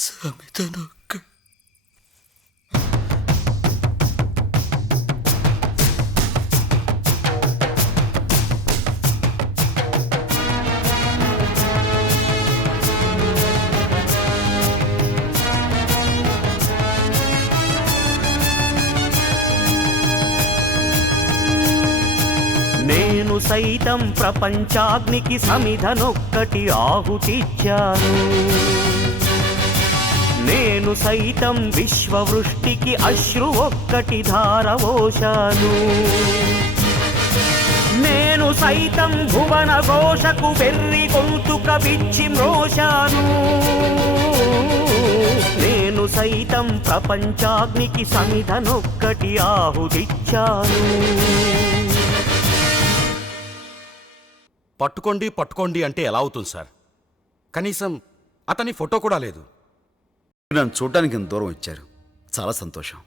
సమితనొక్క నేను సైతం ప్రపంచాగ్నికి సమిధనొక్కటి ఆహుతిచ్చాను. నేను సైతం విశ్వవృష్టికి అశ్రు ఒక్కటి ధారవోశాను. నేను సైతం భువన ఘోషకు వెర్రి గొంతుక విచ్చి మ్రోశాను. నేను సైతం ప్రపంచాగ్నికి సమిధనొక్కటి ఆహుతిచ్చాను. పట్టుకోండి పట్టుకోండి అంటే ఎలా అవుతుంది సార్? కనీసం అతని ఫోటో కూడా లేదు. నన్ను చూడడానికి ఇంత దూరం ఇచ్చారు, చాలా సంతోషం.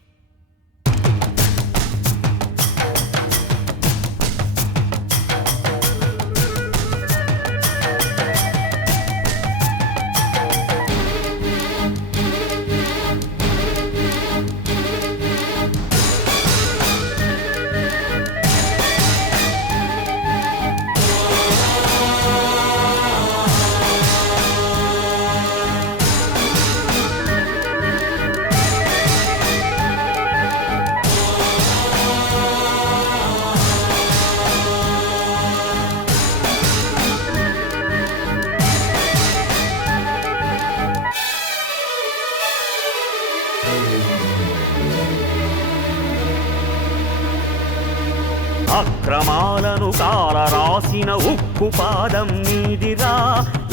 అక్రమాలను కాలరాసిన ఉక్కు పాదం నీదిరా.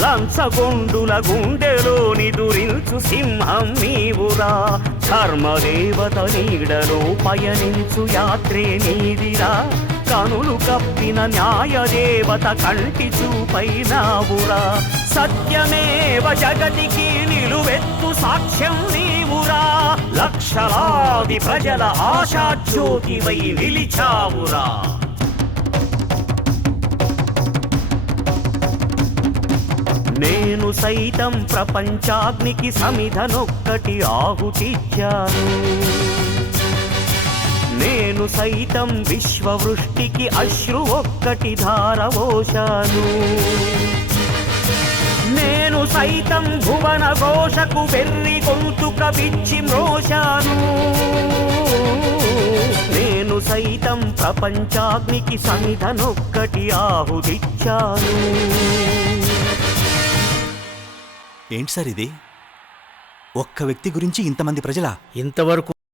లంచగొండుల గుండెలోని దురించు సింహం నీవురా. ధర్మదేవత నీడలో పయనించు యాత్రే నీదిరా. కనులు కప్పిన న్యాయదేవత కంటి చూపైనావురా. సత్యమేవ జగతికి నిలువెత్తు సాక్ష్యం నీవురా. లక్షలాది ప్రజల ఆశాజ్యోతివై నిలిచావురా. నేను సైతం ప్రపంచాగ్నికి సమిధనొక్కటి ఆహుతిచ్చాను. నేను సైతం విశ్వవృష్టికి అశ్రు ఒక్కటి ధారవోశాను. నేను సైతం భువన ఘోషకు వెర్రి గొంతుక విచ్చి మ్రోశాను. నేను సైతం ప్రపంచాగ్నికి సమిధనొక్కటి ఆహుతిచ్చాను. ఏంటి సార్ ఇది? ఒక్క వ్యక్తి గురించి ఇంతమంది ప్రజలా? ఇంతవరకు